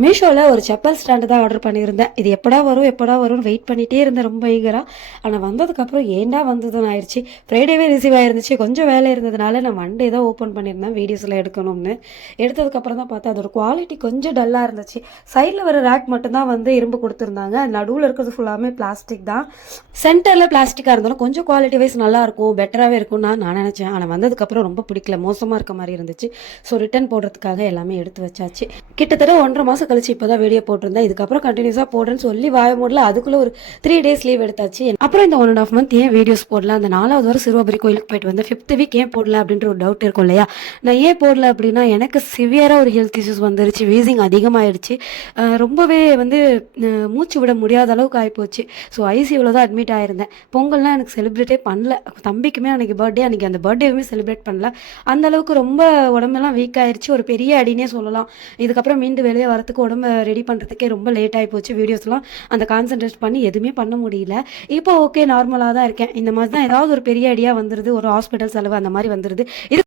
மீஷோவில் ஒரு செப்பல் ஸ்டாண்டு தான் ஆர்டர் பண்ணியிருந்தேன். இது எப்படா வரும் எப்படா வரும்னு வெயிட் பண்ணிகிட்டே இருந்தேன் ரொம்ப ஈகராக. ஆனால் வந்ததுக்கப்புறம் ஏன்டா வந்ததுன்னு ஆயிடுச்சு. ஃப்ரைடேவே ரிசீவ் ஆயிருந்துச்சு. கொஞ்சம் வேலை இருந்ததுனால நான் மண்டே தான் ஓப்பன் பண்ணியிருந்தேன் வீடியோஸில் எடுக்கணும்னு. எடுத்ததுக்கப்புறம் தான் பார்த்தா அதோட குவாலிட்டி கொஞ்சம் டல்லாக இருந்துச்சு. சைடில் வர ரேக் மட்டும்தான் வந்து இரும்பு கொடுத்துருந்தாங்க. நடுவில் இருக்கிறது ஃபுல்லாமே பிளாஸ்டிக் தான். சென்டரில் பிளாஸ்டிக்காக இருந்தாலும் கொஞ்சம் குவாலிட்டி வைஸ் நல்லாயிருக்கும், பெட்டராகவே இருக்கும்னு நான் நினச்சேன். ஆனால் வந்ததுக்கப்புறம் ரொம்ப பிடிக்கல, மோசமாக இருக்க மாதிரி இருந்துச்சு. ஸோ ரிட்டன் போடுறதுக்காக எல்லாமே எடுத்து வச்சாச்சு. கிட்டத்தட்ட 1.5 மாதம் கழிச்சு இப்போ தான் வீடியோ போட்டிருந்தேன். இதுக்கப்புறம் கண்டினியூஸாக போடுறேன்னு சொல்லி வாய மூடல. அதுக்குள்ளே ஒரு 3 டேஸ் லீவ் எடுத்தாச்சு. அப்புறம் இந்த 1.5 மந்த் ஏன் வீடியோஸ் போடல, அந்த 4வது வாரம் சிறுவாபுரி கோயிலுக்கு போயிட்டு வந்து 5th வீக் ஏன் போடல அப்படின்ற ஒரு டவுட் இருக்கும் இல்லையா. நான் ஏன் போடல அப்படின்னா, எனக்கு சிவியராக ஒரு ஹெல்த் இஷ்யூஸ் வந்துருச்சு. வீசிங் அதிகமாகிடுச்சு. ரொம்பவே வந்து மூச்சு விட முடியாத அளவுக்கு ஆகிப்போச்சு. ஸோ ஐசியூவில் தான் அட்மிட் ஆயிருந்தேன். பொங்கல்லாம் எனக்கு செலிப்ரேட்டே பண்ணல. தம்பிக்குமே அன்றைக்கி பர்த்டே, அன்றைக்கி அந்த பர்த்டேவுமே செலிப்ரேட் பண்ணல. அந்த அளவுக்கு ரொம்ப உடம்பெல்லாம் வீக் ஆயிடுச்சு. ஒரு பெரிய அடினே சொல்லலாம். இதுக்கப்புறம் மீண்டு வெளியே வரத்துக்கு உடம்பை ரெடி பண்ணுறதுக்கே ரொம்ப லேட் ஆகி போச்சு. வீடியோஸ்லாம் அந்த கான்சன்ட்ரேட் பண்ணி எதுவுமே பண்ண முடியல. இப்போ ஓகே, நார்மலாக தான் இருக்கேன். இந்த மாதிரி தான் ஏதாவது ஒரு பெரிய அடியாக வந்துடுது, ஒரு ஹாஸ்பிட்டல் செலவு அந்த மாதிரி வந்துடுது. இது